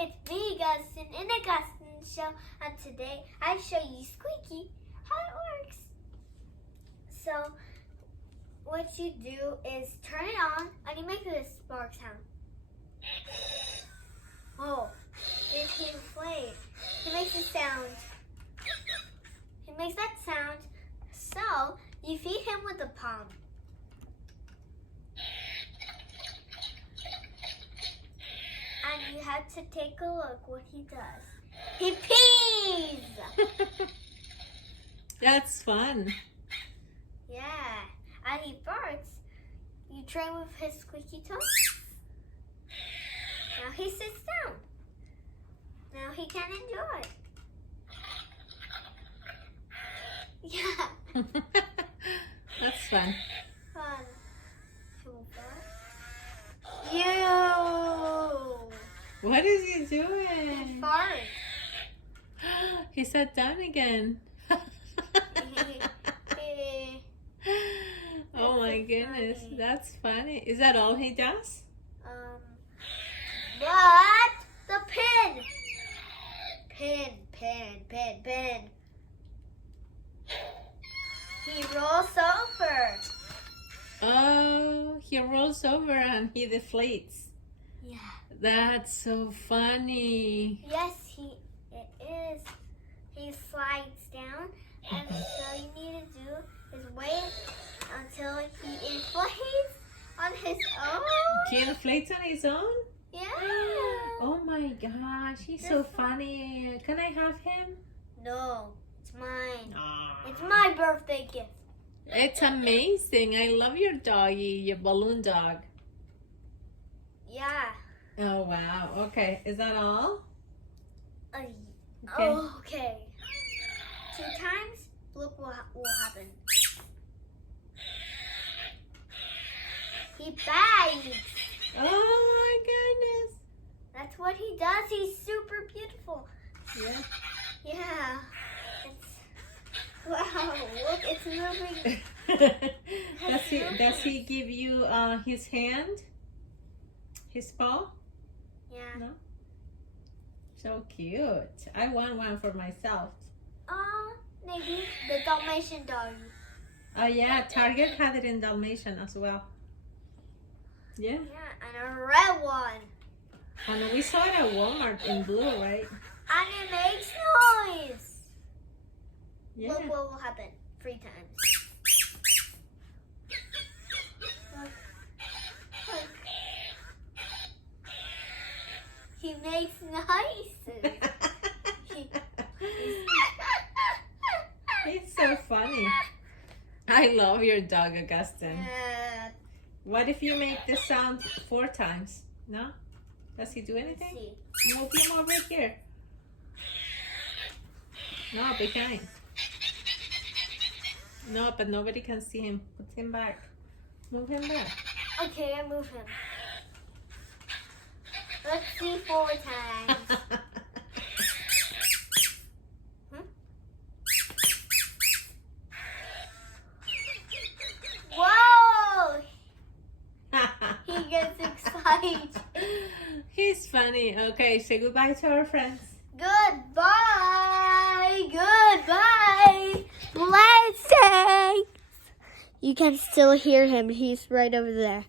Hi, it's me, Gustin, in the Gustin Show, and today I show you Squeakee, how it works. So, what you do is turn it on, and you make this spark sound. Oh, he inflates. He makes a sound. He makes that sound, so you feed him with a palm. And you have to take a look what he does. He pees! That's fun. Yeah. And he farts. You train with his squeaky toe. Now he sits down. Now he can enjoy. Yeah. That's fun. Fun. You. What is he He doing? farts. He sat down again. Oh my goodness, funny. that's funny. Is that all he does? But the pin. Pin. He rolls over. Oh, he rolls over and he deflates. Yeah. That's so funny. Yes, it is. He slides down, and so you need to do is wait until he inflates on his own. He inflates on his own? Yeah. Oh my gosh, he's so funny. Can I have him? No, it's mine. Aw. It's my birthday gift. It's amazing. I love your doggy, your balloon dog. Yeah. Oh wow. Okay, is that all? Okay. Okay. Okay. 2 times, look what will happen. He bites. Oh my goodness. That's what he does. He's super beautiful. Yeah. Yeah. Wow, look, it's moving. Does he give you his hand? His paw? Yeah. No? So cute. I want one for myself. Maybe the Dalmatian dog. Oh yeah, Target had it in Dalmatian as well. Yeah. Yeah, and a red one. And we saw it at Walmart in blue, right? And it makes noise. Yeah. Look what will happen 3 times. Look. He makes noises. It's so funny. I love your dog, Augustine. Yeah. What if you make this sound 4 times? No? Does he do Let's anything? see. Move him over here. No, behind. No, but nobody can see him. Put him back. Move him back. Okay, I move him. Let's see 4 times. Whoa! He gets excited. He's funny. Okay, say goodbye to our friends. Goodbye. Let's say. You can still hear him. He's right over there.